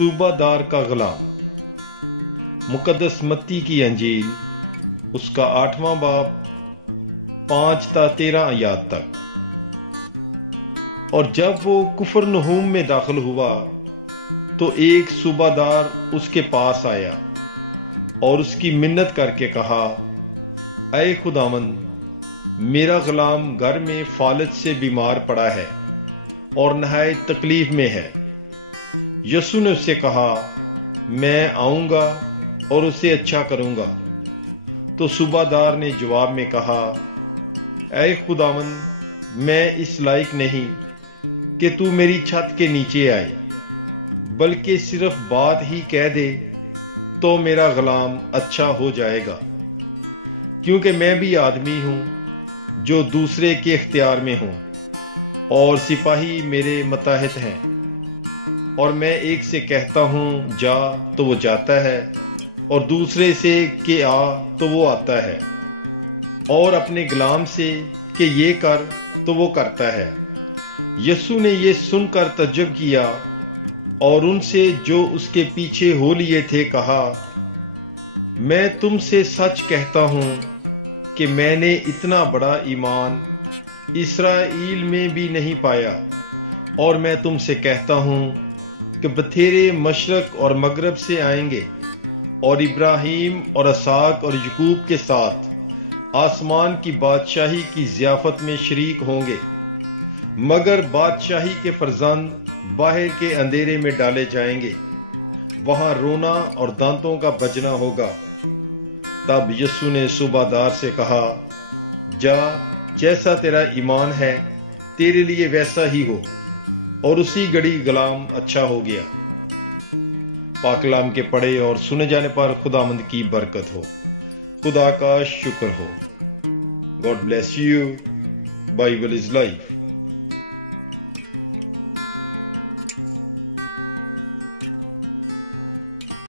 सूबादार का गुलाम। मुकद्दस मत्ती की अंजील उसका 8वां बाब 5 ता 13 आयात तक। और जब वो कुफरनहूम में दाखिल हुआ तो एक सूबादार उसके पास आया और उसकी मिन्नत करके कहा, ऐ खुदावंद, मेरा गुलाम घर में फालज से बीमार पड़ा है और नहायत तकलीफ में है। यसू ने उससे कहा, मैं आऊंगा और उसे अच्छा करूंगा। तो सूबादार ने जवाब में कहा, ऐ खुदावंद, मैं इस लायक नहीं कि तू मेरी छत के नीचे आए, बल्कि सिर्फ बात ही कह दे तो मेरा गुलाम अच्छा हो जाएगा। क्योंकि मैं भी आदमी हूं जो दूसरे के इख्तियार में हूं और सिपाही मेरे मतहत हैं, और मैं एक से कहता हूं जा तो वो जाता है, और दूसरे से कि आ तो वो आता है, और अपने गुलाम से कि ये कर तो वो करता है। यसू ने ये सुनकर तज्जुब किया और उनसे जो उसके पीछे हो लिए थे कहा, मैं तुमसे सच कहता हूं कि मैंने इतना बड़ा ईमान इस्राएल में भी नहीं पाया। और मैं तुमसे कहता हूं कि बथेरे मशरक और मगरब से आएंगे और इब्राहिम और इसहाक और याकूब के साथ आसमान की बादशाही की ज़ियाफत में शरीक होंगे, मगर बादशाही के फर्जंद बाहर के अंधेरे में डाले जाएंगे, वहां रोना और दांतों का बजना होगा। तब यसू ने सूबादार से कहा, जा, जैसा तेरा ईमान है तेरे लिए वैसा ही हो। और उसी घड़ी गुलाम अच्छा हो गया। पाकलाम के पढ़े और सुने जाने पर खुदावंद की बरकत हो। खुदा का शुक्र हो। God bless you. Bible is life.